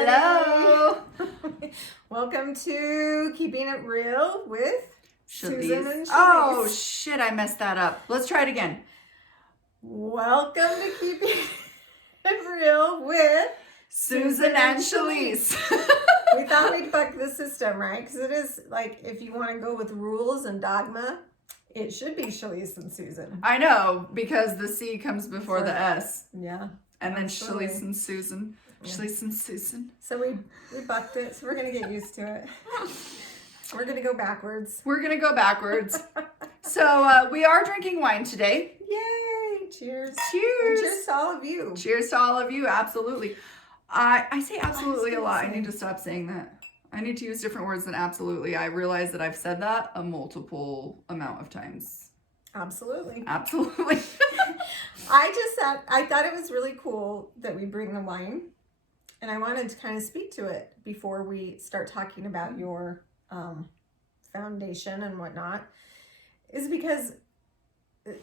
Hello. Welcome to Keeping It Real with Susan and Chalese. Oh, shit, I messed that up. Let's try it again. Welcome to Keeping It Real with Susan and Chalese. We thought we'd buck the system, right? Because it is like, if you want to go with rules and dogma, it should be Chalese and Susan. I know, because the C comes before the S. Yeah. And then absolutely. Chalese and Susan. Yeah. Chalese and Susan. So we bucked it, so we're going to get used to it. We're going to go backwards. We're going to go backwards. So we are drinking wine today. Yay! Cheers. Cheers. And cheers to all of you. Cheers to all of you. Absolutely. I say absolutely a lot. I need to stop saying that. I need to use different words than absolutely. I realize that I've said that a multiple amount of times. Absolutely. Absolutely. I thought it was really cool that we bring the wine, and I wanted to kind of speak to it before we start talking about your foundation and whatnot, is because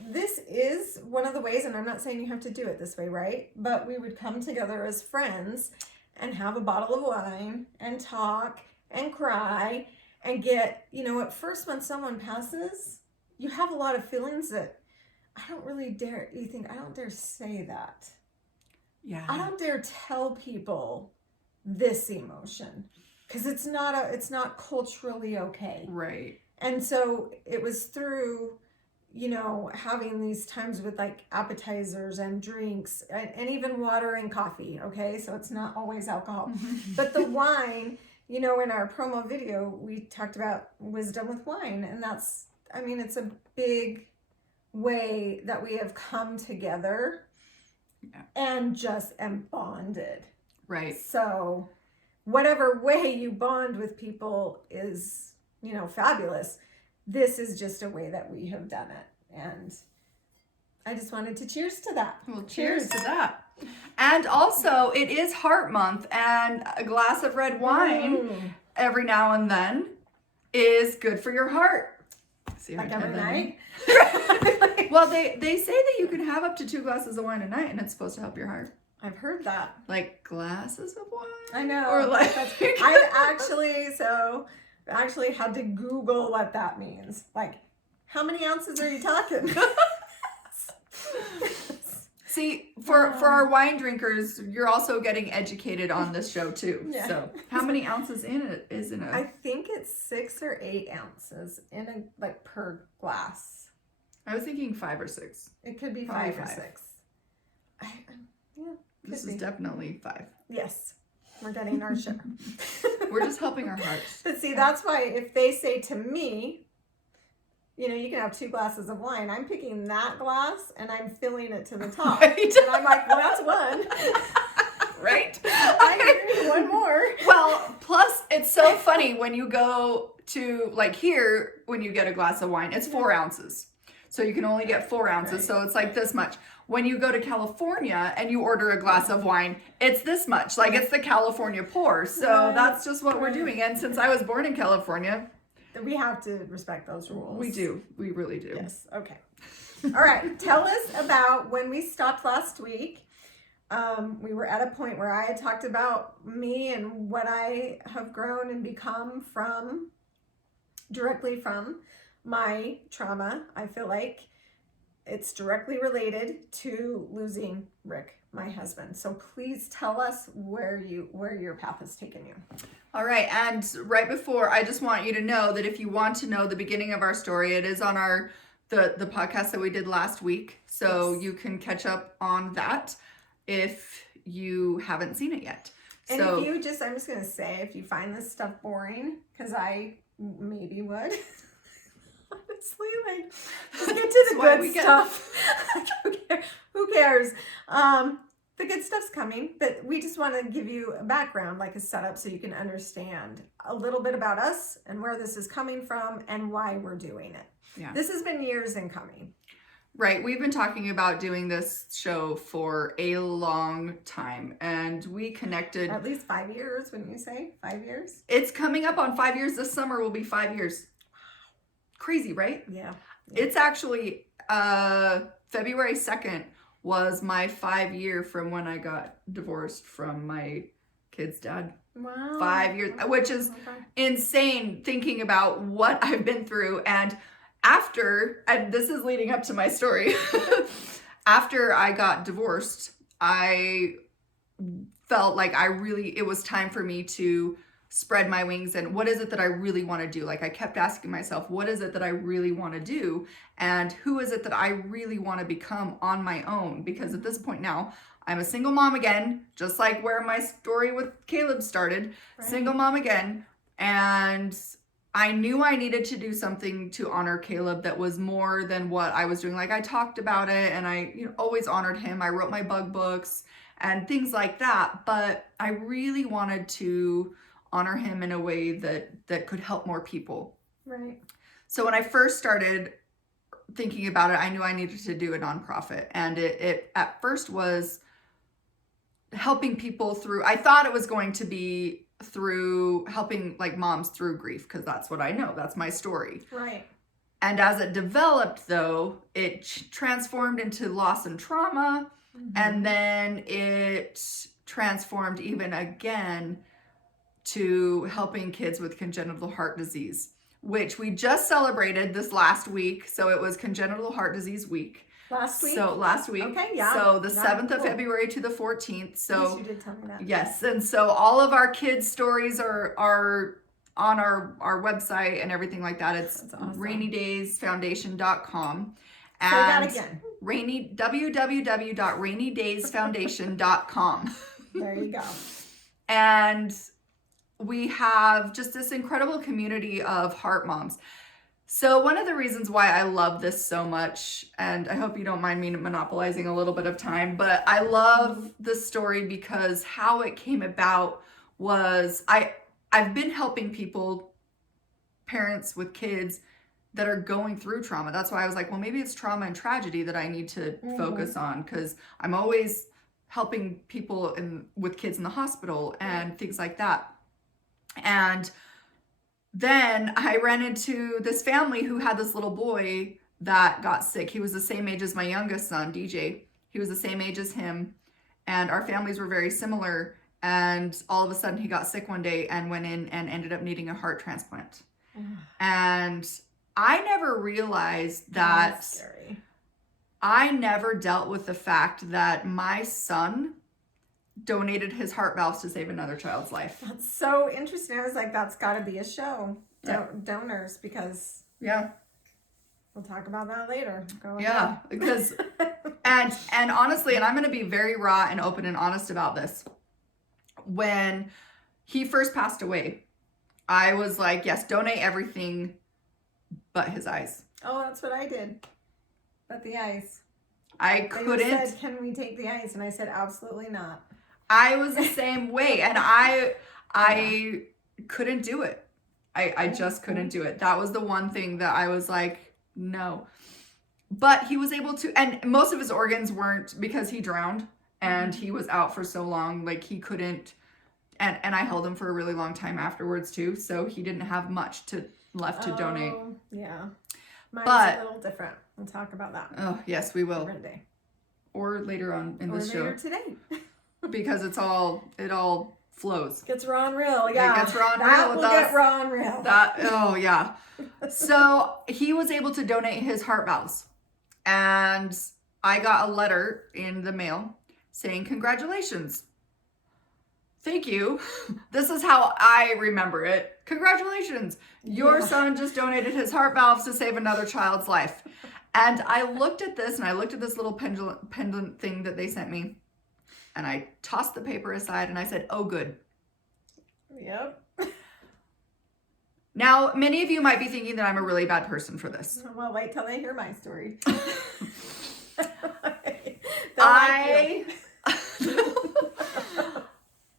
this is one of the ways, and I'm not saying you have to do it this way, right? But we would come together as friends and have a bottle of wine and talk and cry and get, at first when someone passes, you have a lot of feelings that I don't dare say that. Yeah. I don't dare tell people this emotion because it's not culturally okay. Right. And so it was through, having these times with like appetizers and drinks and even water and coffee. Okay. So it's not always alcohol, but the wine, in our promo video, we talked about wisdom with wine, and it's a big way that we have come together and bonded. Right. So whatever way you bond with people is, fabulous. This is just a way that we have done it. And I just wanted to cheers to that. Well, cheers to that. And also, it is Heart Month, and a glass of red wine every now and then is good for your heart. See, like every night? Well, they say that you can have up to 2 glasses of wine a night, and it's supposed to help your heart. I've heard that. Like glasses of wine? I know. Or like... I actually had to Google what that means. Like, how many ounces are you talking? See, for our wine drinkers, you're also getting educated on this show too. Yeah. So, how many ounces is in a? I think it's 6 or 8 ounces per glass. I was thinking 5 or 6. It could be Probably 5 or 5. 6. This is definitely 5. Yes, we're getting our share. We're just helping our hearts. But see, that's why if they say to me, you can have 2 glasses of wine, I'm picking that glass and I'm filling it to the top. Right. And I'm like, well, that's one. Right? I need one more. Well, plus it's so funny when you go to, like here, when you get a glass of wine, it's 4 ounces. So you can only get 4 ounces. Right. So it's like this much. When you go to California and you order a glass of wine, it's this much. Like it's the California pour. So that's just what we're doing. And since I was born in California, we have to respect those rules. We do. We really do. Yes. Okay. All right. Tell us about when we stopped last week. We were at a point where I had talked about me and what I have grown and become directly from my trauma. I feel like it's directly related to losing Rick, my husband. So please tell us where your path has taken you. All right. And right before, I just want you to know that if you want to know the beginning of our story, it is on the podcast that we did last week. So you can catch up on that if you haven't seen it yet. And so, I'm just going to say, if you find this stuff boring, because I maybe would. Honestly, just get to the good stuff. Who cares? The good stuff's coming, but we just want to give you a background, like a setup, so you can understand a little bit about us and where this is coming from and why we're doing it. Yeah. This has been years in coming. Right. We've been talking about doing this show for a long time, and we connected. At least 5 years, wouldn't you say? 5 years? It's coming up on 5 years. This summer will be 5 years. Crazy, right? Yeah. It's actually February 2nd was my 5 year from when I got divorced from my kid's dad. Wow. 5 years, which is insane thinking about what I've been through. And this is leading up to my story. After I got divorced, I felt like it was time for me to spread my wings. And what is it that I really want to do? Like, I kept asking myself, what is it that I really want to do? And who is it that I really want to become on my own? Because at this point now, I'm a single mom again, just like where my story with Caleb started. Right. Single mom again. And I knew I needed to do something to honor Caleb that was more than what I was doing. Like, I talked about it and I always honored him. I wrote my bug books and things like that. But I really wanted to honor him in a way that could help more people. Right. So when I first started thinking about it, I knew I needed to do a nonprofit. And it at first was helping people through, I thought it was going to be through helping like moms through grief, because that's what I know. That's my story. Right. And as it developed, though, it transformed into loss and trauma. Mm-hmm. And then it transformed even again to helping kids with congenital heart disease, which we just celebrated this last week. So it was Congenital Heart Disease Week. Last week? So last week. Okay, yeah. So the 7th of February to the 14th. So yes, you did tell me that. Yes. And so all of our kids' stories are on our website and everything like that. It's awesome. rainydaysfoundation.com. And say that again. www.rainydaysfoundation.com. There you go. And we have just this incredible community of heart moms. So one of the reasons why I love this so much, and I hope you don't mind me monopolizing a little bit of time, but I love this story because how it came about was I've been helping people, parents with kids that are going through trauma. That's why I was like, well, maybe it's trauma and tragedy that I need to focus on, because I'm always helping people with kids in the hospital and things like that. And then I ran into this family who had this little boy that got sick. He was the same age as my youngest son, DJ. He was the same age as him. And our families were very similar. And all of a sudden he got sick one day and went in and ended up needing a heart transplant. And I never realized that I never dealt with the fact that my son donated his heart valves to save another child's life. That's so interesting. I was like, that's got to be a show. Donors, because we'll talk about that later. Go ahead. Because and honestly, and I'm going to be very raw and open and honest about this. When he first passed away, I was like, yes, donate everything but his eyes. Oh, that's what I did. But the eyes. I couldn't. They said, can we take the eyes? And I said, absolutely not. I was the same way. And I couldn't do it. I just couldn't do it. That was the one thing that I was like, no. But he was able to, and most of his organs weren't, because he drowned and he was out for so long, like he couldn't, and I held him for a really long time afterwards too. So he didn't have much left to donate. Yeah. Mine's a little different. We'll talk about that. Oh, yes, we will. Different day. Or later on in this show. Or later today. Because it all flows. Gets raw and real, yeah. It gets raw and real with us. Get raw and real. So he was able to donate his heart valves. And I got a letter in the mail saying, congratulations. Thank you. This is how I remember it. Congratulations. Your son just donated his heart valves to save another child's life. And I looked at this, and I looked at this little pendant thing that they sent me. And I tossed the paper aside and I said, oh, good. Yep. Now, many of you might be thinking that I'm a really bad person for this. Well, wait till they hear my story.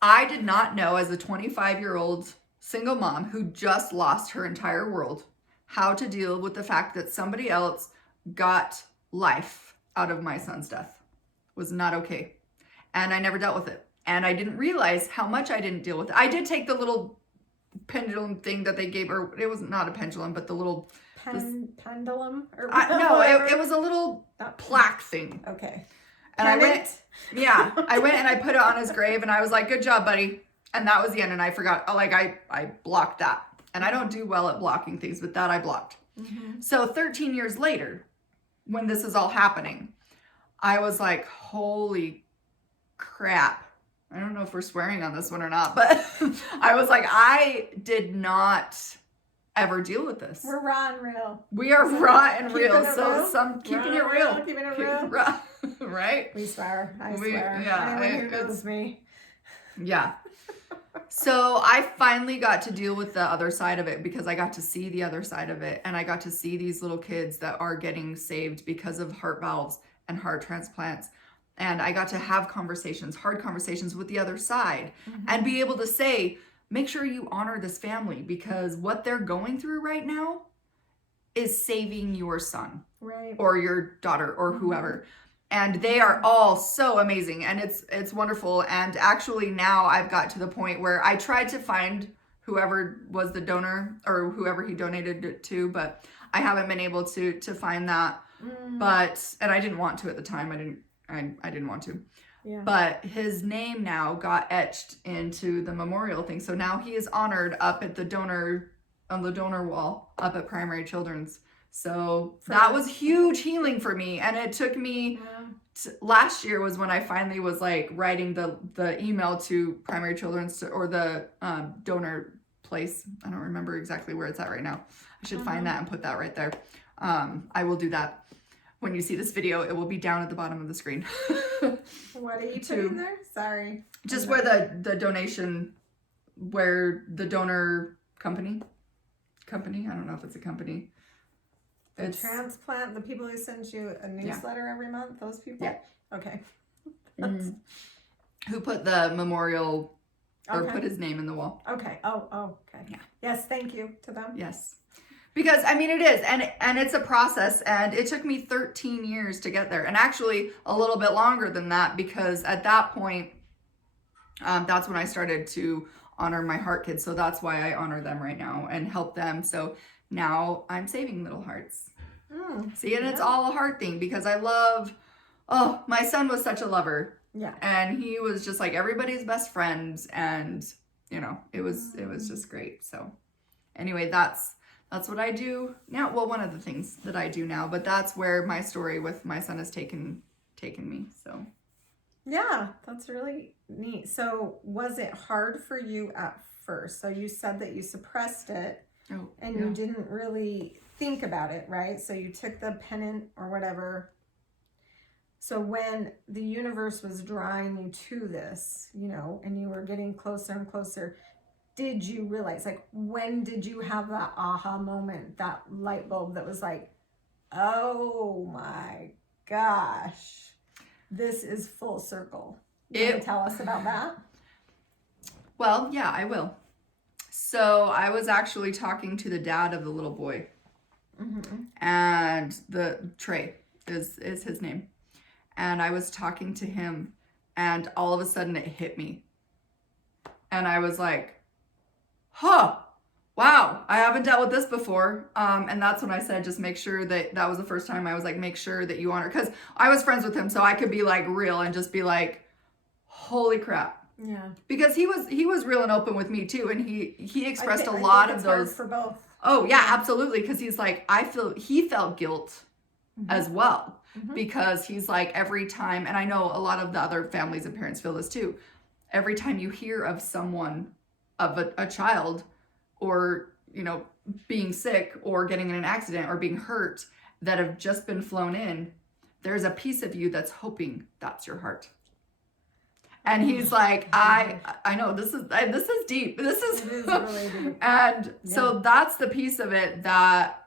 I did not know, as a 25-year-old single mom who just lost her entire world, how to deal with the fact that somebody else got life out of my son's death. It was not okay. And I never dealt with it. And I didn't realize how much I didn't deal with it. I did take the little pendulum thing that they gave, or it was not a pendulum, but the little... pendulum? No, it was a little plaque thing. Okay. And I went and I put it on his grave, and I was like, good job, buddy. And that was the end. And I forgot, like, I blocked that. And I don't do well at blocking things, but that I blocked. Mm-hmm. So 13 years later, when this is all happening, I was like, holy crap. I don't know if we're swearing on this one or not, but I was like, I did not ever deal with this. We're raw and real. We are raw and Keeping real. it So real? some keeping Raw it and real. Keeping it Keeping real. it raw. Right? We swear. I We- swear. yeah, Anyone who it's- knows me. Yeah. So I finally got to deal with the other side of it because I got to see the other side of it. And I got to see these little kids that are getting saved because of heart valves and heart transplants. And I got to have conversations, hard conversations with the other side, and be able to say, make sure you honor this family because what they're going through right now is saving your son Right. or your daughter or whoever. And they are all so amazing, and it's wonderful. And actually now I've got to the point where I tried to find whoever was the donor or whoever he donated it to, but I haven't been able to find that. But and I didn't want to at the time. I didn't want to. Yeah. But his name now got etched into the memorial thing. So now he is honored up at the donor wall up at Primary Children's. So that was huge healing for me. And it took me last year was when I finally was like writing the email to Primary Children's or the donor place. I don't remember exactly where it's at right now. I should find that and put that right there. I will do that. When you see this video, it will be down at the bottom of the screen. What are you putting there? Sorry. Just where the donation, where the donor company, I don't know if it's a company. The transplant, the people who send you a newsletter every month, those people? Yeah. Okay. Who put the memorial or Okay. put his name in the wall. Okay. Oh, okay. Yeah. Yes, thank you to them. Yes. Because I mean it is, and it's a process, and it took me 13 years to get there, and actually a little bit longer than that, because at that point, that's when I started to honor my heart kids. So that's why I honor them right now and help them. So now I'm saving little hearts. See, and it's all a heart thing because I love. Oh, my son was such a lover. Yeah. And he was just like everybody's best friend, and you know it was just great. So anyway, that's what I do now. Well, one of the things that I do now, but that's where my story with my son has taken me. So Yeah, that's really neat. So was it hard for you at first? So you said that you suppressed it and you didn't really think about it, right? So you took the pennant or whatever. So when the universe was drawing you to this, you know, and you were getting closer and closer, did you realize, like, when did you have that aha moment, that light bulb that was like, oh my gosh, this is full circle? You want to tell us about that? Well, yeah, I will. So I was actually talking to the dad of the little boy, and the Trey is his name. And I was talking to him, and all of a sudden it hit me. And I was like, huh, wow, I haven't dealt with this before. And that's when I said, just make sure that was the first time I was like, make sure that you honor. Because I was friends with him, so I could be like real and just be like, holy crap. Yeah. Because he was real and open with me too. And he expressed a I lot think of it's hard those. for both. Oh yeah, absolutely. Because he's like, he felt guilt as well. Because he's like, every time, and I know a lot of the other families and parents feel this too, every time you hear of someone, of a child, or, you know, being sick or getting in an accident or being hurt that have just been flown in, there's a piece of you that's hoping that's your heart. And he's like, I know this is deep. This is It is really deep. And so that's the piece of it that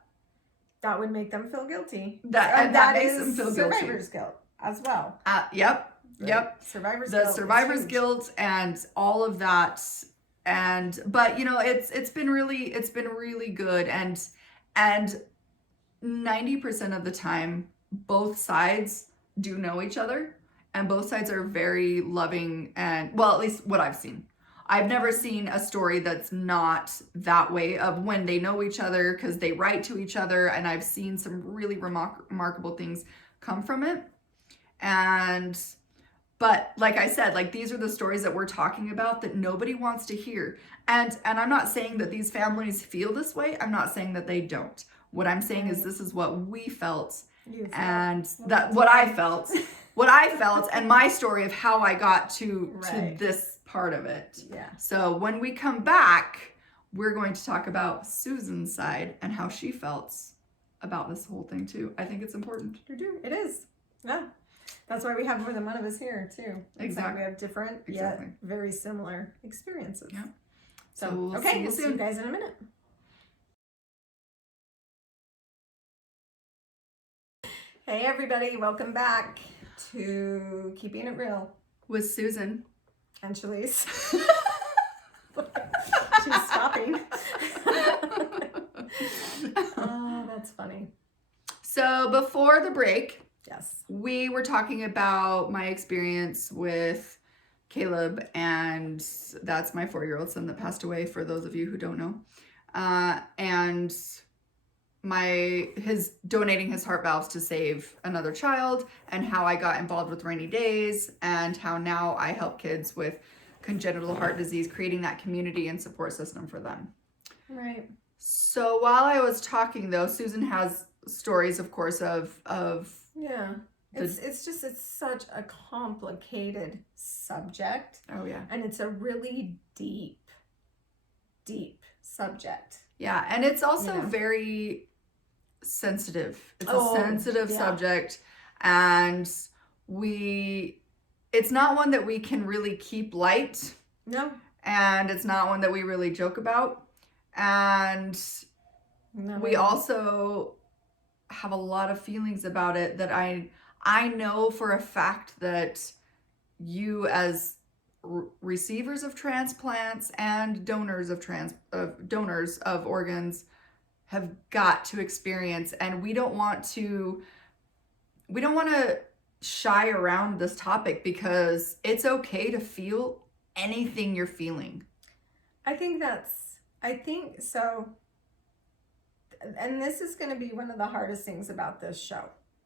would make them feel guilty. that makes them feel guilty. Survivor's guilt as well. Yep. Survivor's The guilt. survivor's guilt and all of that. But you know, it's been really good, and 90% of the time both sides do know each other, and both sides are very loving, and well, at least what I've seen. I've never seen a story that's not that way, of when they know each other because they write to each other, and I've seen some really remarkable things come from it. And But like I said, like these are the stories that we're talking about that nobody wants to hear. And I'm not saying that these families feel this way. I'm not saying that they don't. What I'm saying is this is what we felt, and that what I felt, and my story of how I got to this part of it. Yeah. So when we come back, we're going to talk about Susan's side and how she felt about this whole thing too. I think it's important. It is. Yeah. That's why we have more than one of us here too. Exactly. We have different yet very similar experiences. Yeah. So we'll okay, see you we'll soon. see you guys in a minute. Hey everybody, welcome back to Keeping It Real with Susan and Chalese. She's stopping. Oh, that's funny. So before the break, yes, we were talking about my experience with Caleb, and that's my 4-year-old son that passed away, for those of you who don't know. And his donating his heart valves to save another child, and how I got involved with Rainy Days, and how now I help kids with congenital heart disease, creating that community and support system for them. Right. So while I was talking, though, Susan has stories, of course, of yeah. It's such a complicated subject. Oh yeah. And it's a really deep subject. Yeah, and it's also very sensitive. It's a sensitive subject, and it's not one that we can really keep light. No. And it's not one that we really joke about. And we also have a lot of feelings about it that I know for a fact that you, as receivers of transplants and donors of organs, have got to experience, and we don't want to shy around this topic, because it's okay to feel anything you're feeling. I think so. And this is going to be one of the hardest things about this show,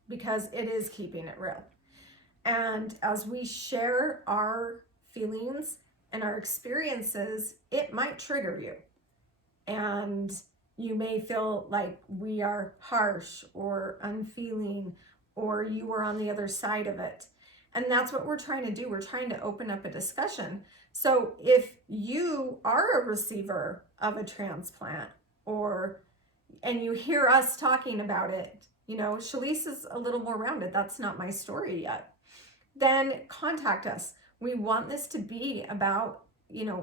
because it is keeping it real. And as we share our feelings and our experiences, it might trigger you. And you may feel like we are harsh or unfeeling, or you were on the other side of it. And that's what we're trying to do. We're trying to open up a discussion. So if you are a receiver of a transplant, and you hear us talking about it, Chalese is a little more rounded. That's not my story yet. Then contact us. We want this to be about,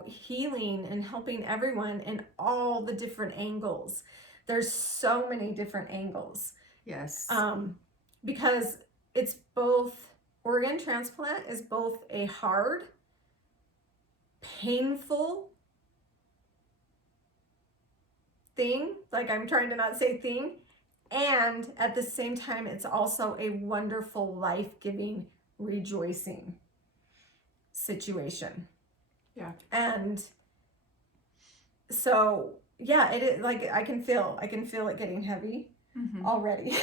healing and helping everyone in all the different angles. There's so many different angles. Yes. Because it's both, organ transplant is both a hard, painful thing, like I'm trying to not say thing, and at the same time it's also a wonderful, life-giving, rejoicing situation. Yeah. And so yeah, it is, like I can feel it getting heavy already.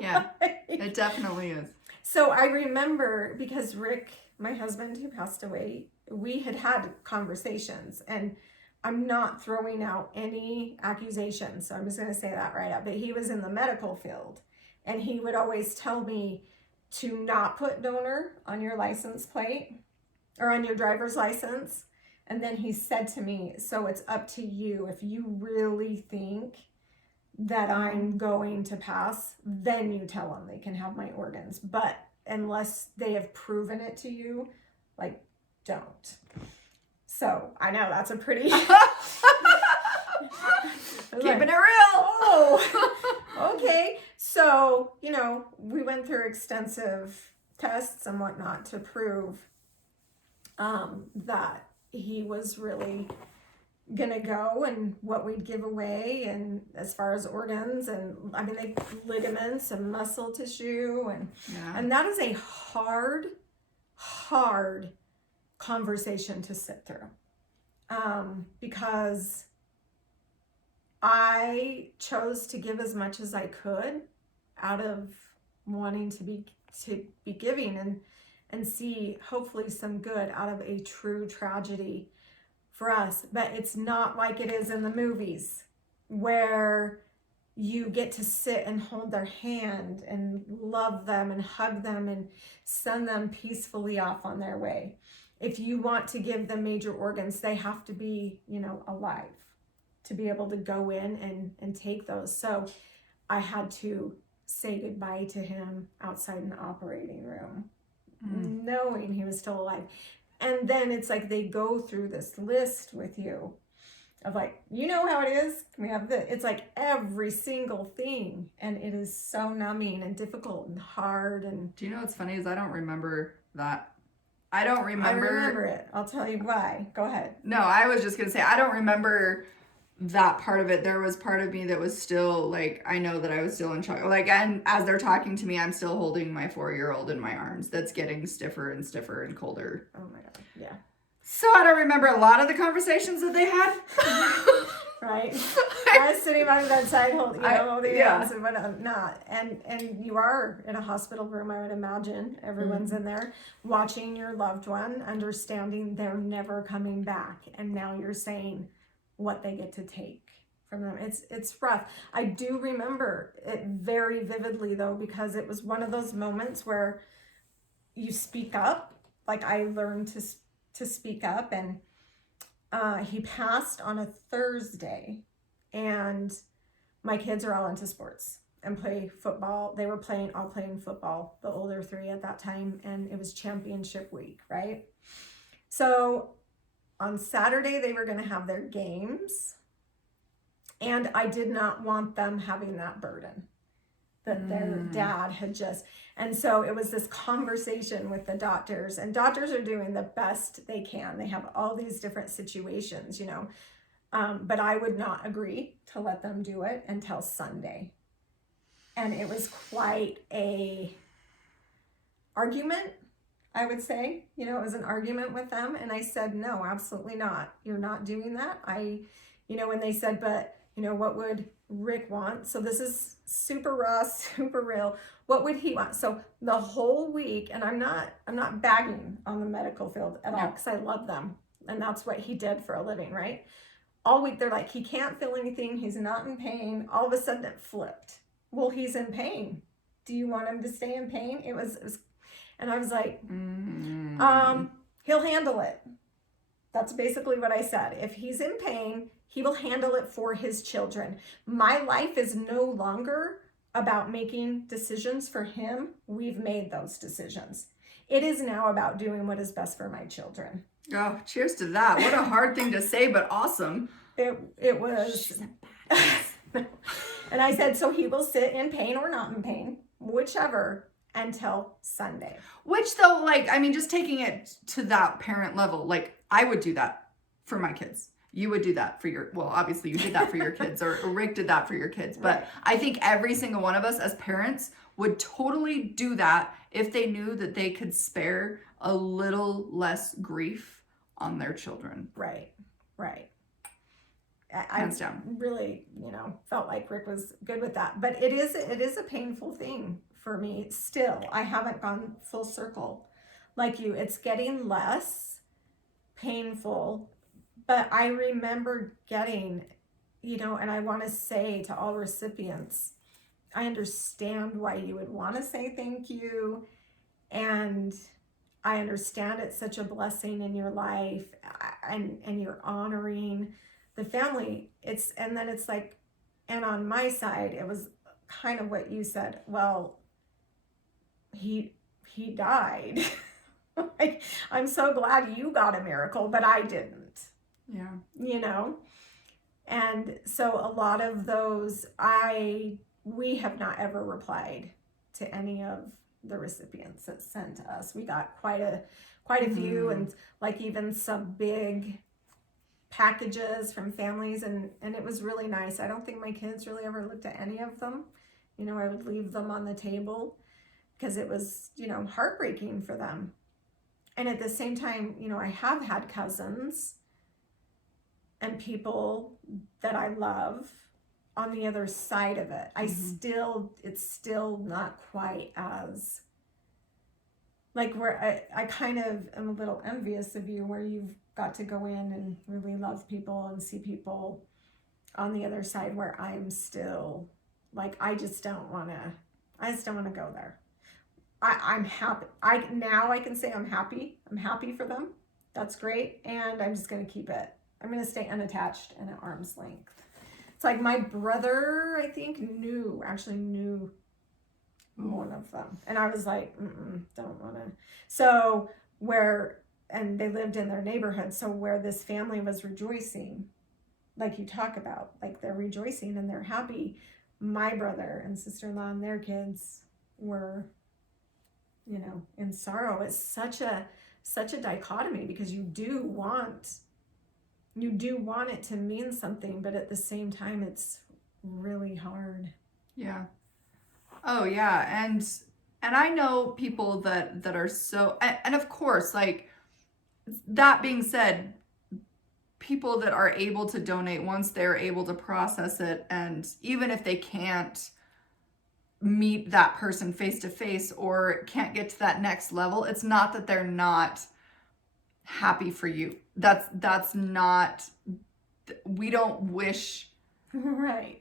Yeah, it definitely is. So I remember, because Rick, my husband who passed away, we had conversations, and I'm not throwing out any accusations, so I'm just going to say that right out. But he was in the medical field, and he would always tell me to not put donor on your license plate or on your driver's license. And then he said to me, so it's up to you. If you really think that I'm going to pass, then you tell them they can have my organs. But unless they have proven it to you, don't. So I know that's a pretty keeping it real. Oh, okay. So, we went through extensive tests and whatnot to prove that he was really gonna go, and what we'd give away, and as far as organs, and they ligaments and muscle tissue, and that is a hard conversation to sit through, because I chose to give as much as I could out of wanting to be giving, and see hopefully some good out of a true tragedy for us. But it's not like it is in the movies where you get to sit and hold their hand and love them and hug them and send them peacefully off on their way. If you want to give them major organs, they have to be, alive to be able to go in and take those. So I had to say goodbye to him outside an operating room, knowing he was still alive. And then it's like they go through this list with you of like, how it is. We have it's like every single thing. And it is so numbing and difficult and hard. And do you know what's funny is I don't remember that. I don't remember. I remember it. I'll tell you why. Go ahead. No, I was just going to say, I don't remember that part of it. There was part of me that was still like, I know that I was still in shock. Like, and as they're talking to me, I'm still holding my 4-year-old in my arms. That's getting stiffer and stiffer and colder. Oh my God. Yeah. So I don't remember a lot of the conversations that they had. Right. I was sitting by the bedside holding hands and whatnot. And you are in a hospital room, I would imagine. Everyone's in there watching your loved one, understanding they're never coming back. And now you're saying what they get to take from them. It's rough. I do remember it very vividly though, because it was one of those moments where you speak up. Like I learned to speak up, and he passed on a Thursday, and my kids are all into sports and play football. They were all playing football, the older 3 at that time, and it was championship week, right? So on Saturday, they were going to have their games, and I did not want them having that burden that their dad had just, and so it was this conversation with the doctors, and doctors are doing the best they can. They have all these different situations, but I would not agree to let them do it until Sunday. And it was quite a argument, I would say. It was an argument with them, and I said, no, absolutely not. You're not doing that. When they said, but what would Rick want? So this is super raw, super real. What would he want? So the whole week, and I'm not bagging on the medical field at all, because I love them, and that's what he did for a living, right? All week they're like, he can't feel anything, he's not in pain. All of a sudden it flipped. Well, he's in pain. Do you want him to stay in pain? It was and I was like, he'll handle it. That's basically what I said. If he's in pain, he will handle it for his children. My life is no longer about making decisions for him. We've made those decisions. It is now about doing what is best for my children. Oh, cheers to that. What a hard thing to say, but awesome. It was. And I said, so he will sit in pain or not in pain, whichever, until Sunday. Which though, just taking it to that parent level, I would do that for my kids. You would do that for obviously you did that for your kids, or Rick did that for your kids. But right. I think every single one of us as parents would totally do that if they knew that they could spare a little less grief on their children. Right. Hands down. Really, felt like Rick was good with that. But it is a painful thing for me still. I haven't gone full circle like you. It's getting less painful. But I remember getting, and I want to say to all recipients, I understand why you would want to say thank you. And I understand it's such a blessing in your life, and you're honoring the family. And then it's like, and on my side, it was kind of what you said. Well, he died. I'm so glad you got a miracle, but I didn't. Yeah. And so a lot of those, we have not ever replied to any of the recipients that sent us. We got quite a few, and even some big packages from families, and it was really nice. I don't think my kids really ever looked at any of them. I would leave them on the table because it was, heartbreaking for them. And at the same time, I have had cousins and people that I love on the other side of it. It's still not quite as like where I kind of am a little envious of you, where you've got to go in and really love people and see people on the other side, where I'm still like, I just don't want to go there. I'm happy. I can say I'm happy. I'm happy for them. That's great. And I'm just going to keep it. I'm going to stay unattached and at arm's length. It's like my brother, I think, knew one of them. And I was like, don't want to. So and they lived in their neighborhood. So where this family was rejoicing, like you talk about, like they're rejoicing and they're happy. My brother and sister-in-law and their kids were, in sorrow. It's such a dichotomy, because you do want it to mean something, but at the same time it's really hard. Yeah. Oh yeah. And I know people that are so, and of course, like, that being said, people that are able to donate, once they're able to process it, and even if they can't meet that person face to face or can't get to that next level, it's not that they're not happy for you. That's not, we don't wish right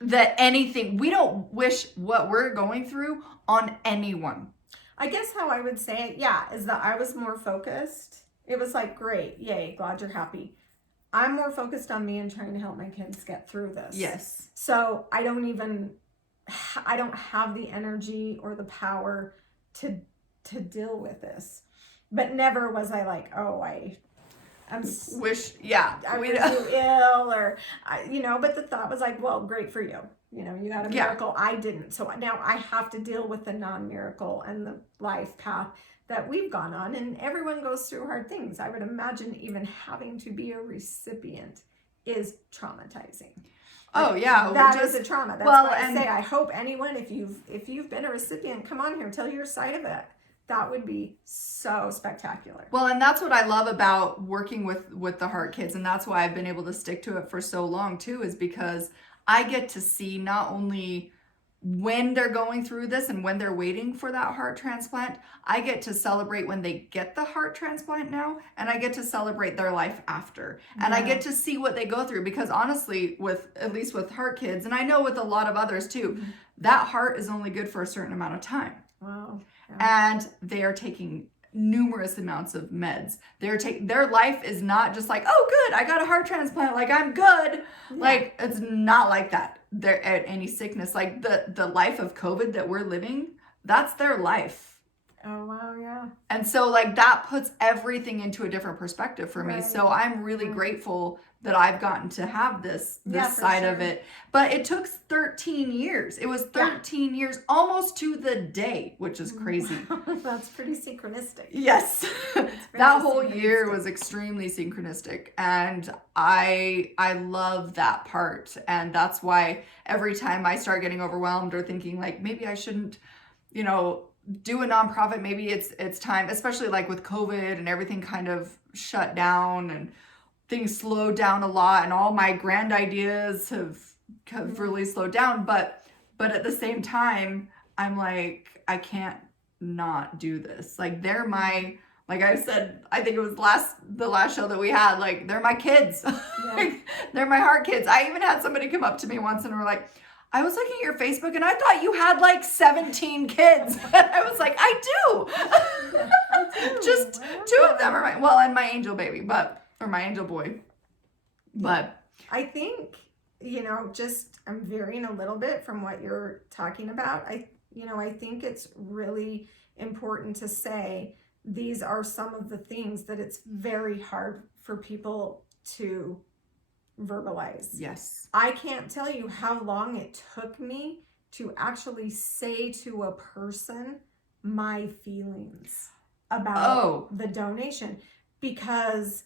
that anything, we don't wish what we're going through on anyone. I guess how I would say it, is that I was more focused. It was like, great, yay, glad you're happy. I'm more focused on me and trying to help my kids get through this. Yes. So I don't have the energy or the power to deal with this. But never was I like, oh, I'm wish, yeah, I was too ill, or but the thought was like, well, great for you. You got a miracle. Yeah. I didn't. So now I have to deal with the non-miracle and the life path that we've gone on, and everyone goes through hard things. I would imagine even having to be a recipient is traumatizing. Oh yeah, that is a trauma. That's why I say I hope anyone, if you've been a recipient, come on here, tell your side of it. That would be so spectacular. Well, and that's what I love about working with the Heart Kids, and that's why I've been able to stick to it for so long too, is because I get to see not only when they're going through this and when they're waiting for that heart transplant, I get to celebrate when they get the heart transplant now, and I get to celebrate their life after. And I get to see what they go through, because honestly, at least with Heart Kids, and I know with a lot of others too, that heart is only good for a certain amount of time. Wow. Yeah. And they are taking numerous amounts of meds. Their life is not just like, oh good, I got a heart transplant, like I'm good. Yeah. Like, it's not like that. They're at any sickness, like the life of COVID that we're living, that's their life. Oh wow, yeah. And so like that puts everything into a different perspective for me. So I'm really grateful that I've gotten to have this side of it. But it took 13 years. It was 13 years, almost to the day, which is crazy. That's pretty synchronistic. Yes. That whole year was extremely synchronistic. And I love that part. And that's why every time I start getting overwhelmed or thinking like, maybe I shouldn't, do a nonprofit, maybe it's time, especially like with COVID and everything kind of shut down and things slowed down a lot, and all my grand ideas have really slowed down. But at the same time, I'm like, I can't not do this. Like they're like I said, I think it was the last show that we had, like they're my kids. Like, they're my Heart Kids. I even had somebody come up to me once and were like, I was looking at your Facebook and I thought you had like 17 kids. I was like, I do. I do. Just 2 of them are and my angel baby, or my angel boy. But I think, I'm veering a little bit from what you're talking about. I think it's really important to say these are some of the things that it's very hard for people to verbalize. Yes. I can't tell you how long it took me to actually say to a person my feelings about the donation, because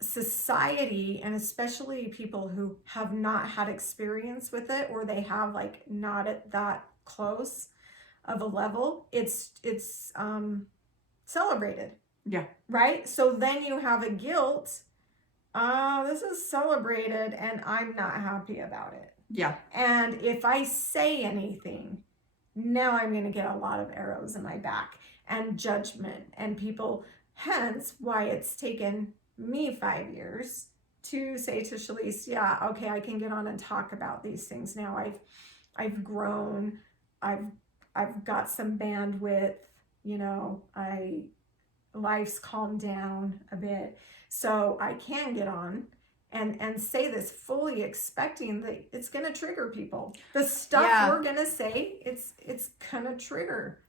society, and especially people who have not had experience with it, or they have like not at that close of a level, it's celebrated. Yeah. Right? So then you have a guilt. This is celebrated and I'm not happy about it. Yeah. And if I say anything, now I'm going to get a lot of arrows in my back. and judgment, and people, hence why it's taken me 5 years to say to Chalese, yeah, okay, I can get on and talk about these things now. I've grown, I've got some bandwidth, you know, life's calmed down a bit, so I can get on and say this fully expecting that it's going to trigger people. The stuff we're going to say, it's going to trigger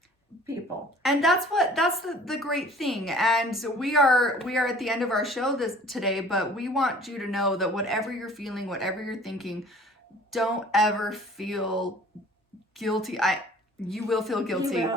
people. And that's the great thing. And we are at the end of our show today, but we want you to know that whatever you're feeling, whatever you're thinking, don't ever feel guilty. You will feel guilty.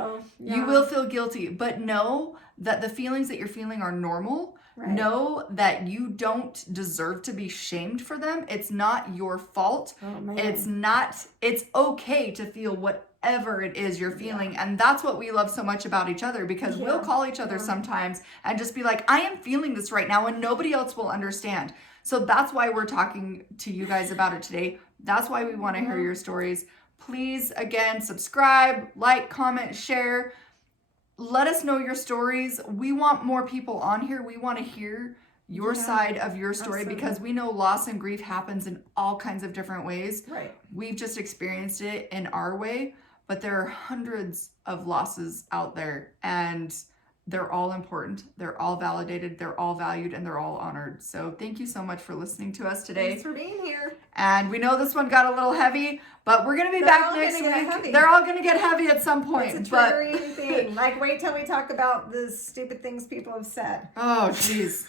You will feel guilty, but know that the feelings that you're feeling are normal. Right. Know that you don't deserve to be shamed for them. It's not your fault. Oh, man. It's okay to feel whatever it is you're feeling. And that's what we love so much about each other, because we'll call each other sometimes and just be like, I am feeling this right now, and nobody else will understand. So that's why we're talking to you guys about it today. That's why we want to hear your stories. Please, again, subscribe, like, comment, share. Let us know your stories. We want more people on here. We want to hear your side of your story, because we know loss and grief happens in all kinds of different ways. Right. We've just experienced it in our way, but there are hundreds of losses out there, and they're all important. They're all validated. They're all valued, and they're all honored. So thank you so much for listening to us today. Thanks for being here. And we know this one got a little heavy, but we're going to be back next week. They're all going to get heavy at some point. It's a triggering thing. Like, wait till we talk about the stupid things people have said. Oh, jeez.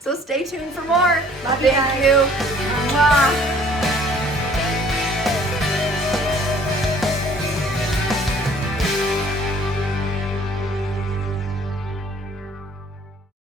So stay tuned for more. Love you guys. Thank you.